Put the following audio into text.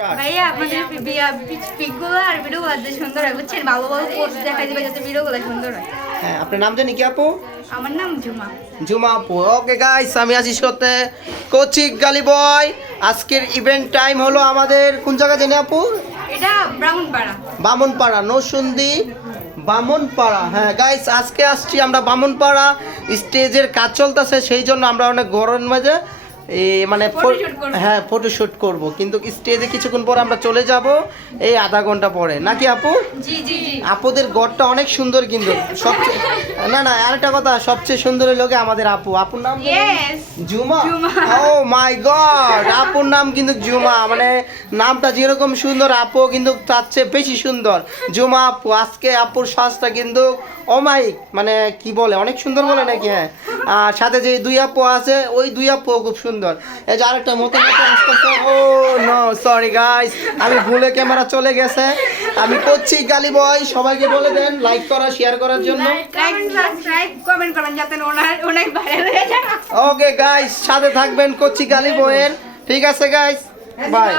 ভাইয়া আপনাদের পিকগুলো আর ভিডিওগুলো যে সুন্দর হয় বুঝছেন, ভালো ভালো পোস্ট দেখা দিবে যাতে ভিডিওগুলো সুন্দর হয়। হ্যাঁ, আপনার নাম জানি কি আপু? আমার নাম ঝুমা। জুমা আপু। ওকে গাইস, আমি আছি সাথে কোচি গালি বয়। আজকের ইভেন্ট টাইম হলো আমাদের কোন জায়গা জানি আপু? এটা ব্রাহ্মণপাড়া। বামনপাড়া, নরসুন্দি বামনপাড়া। হ্যাঁ গাইস, আজকে আসছি আমরা বামনপাড়া। স্টেজের কাজ চলতেছে, সেই জন্য আমরা অনেক গরম মাঝে মানে হ্যাঁ ফটোশুট করব, কিন্তু স্টেজে কিছুক্ষণ পর আমরা চলে যাব, এই আধা ঘন্টা পরে, নাকি আপু? জি জি জি। আপুদের ঘরটা অনেক সুন্দর, কিন্তু সবচেয়ে না আরেকটা কথা, সবচেয়ে সুন্দর লোকে আমাদের আপু। আপুর নাম জুমা। ও মাই গড, আপুর নাম কিন্তু জুমা, মানে নামটা যেরকম সুন্দর আপু কিন্তু তার চেয়ে বেশি সুন্দর। জুমা আপু, আজকে আপুর সাজটা কিন্তু অমায়িক, মানে কি বলে, অনেক সুন্দর বলে নাকি? হ্যাঁ, আর সাথে যে দুই আপু আছে, ওই দুই আপু খুব সুন্দর। এই যে আরেকটা মতো আসতেছে। ও নো, সরি গাইস, আমি ভুলে ক্যামেরা চলে গেছে। আমি করছি গালি বয়, সবাইকে বলে দেন লাইক করা, শেয়ার করার জন্য। কমেন্ট করবেন যাতে অনেক ভাইরাল হয়ে যায়। ওকে গাইস, সাথে থাকবেন করছি গালি বয়ের। ঠিক আছে গাইস, বাই।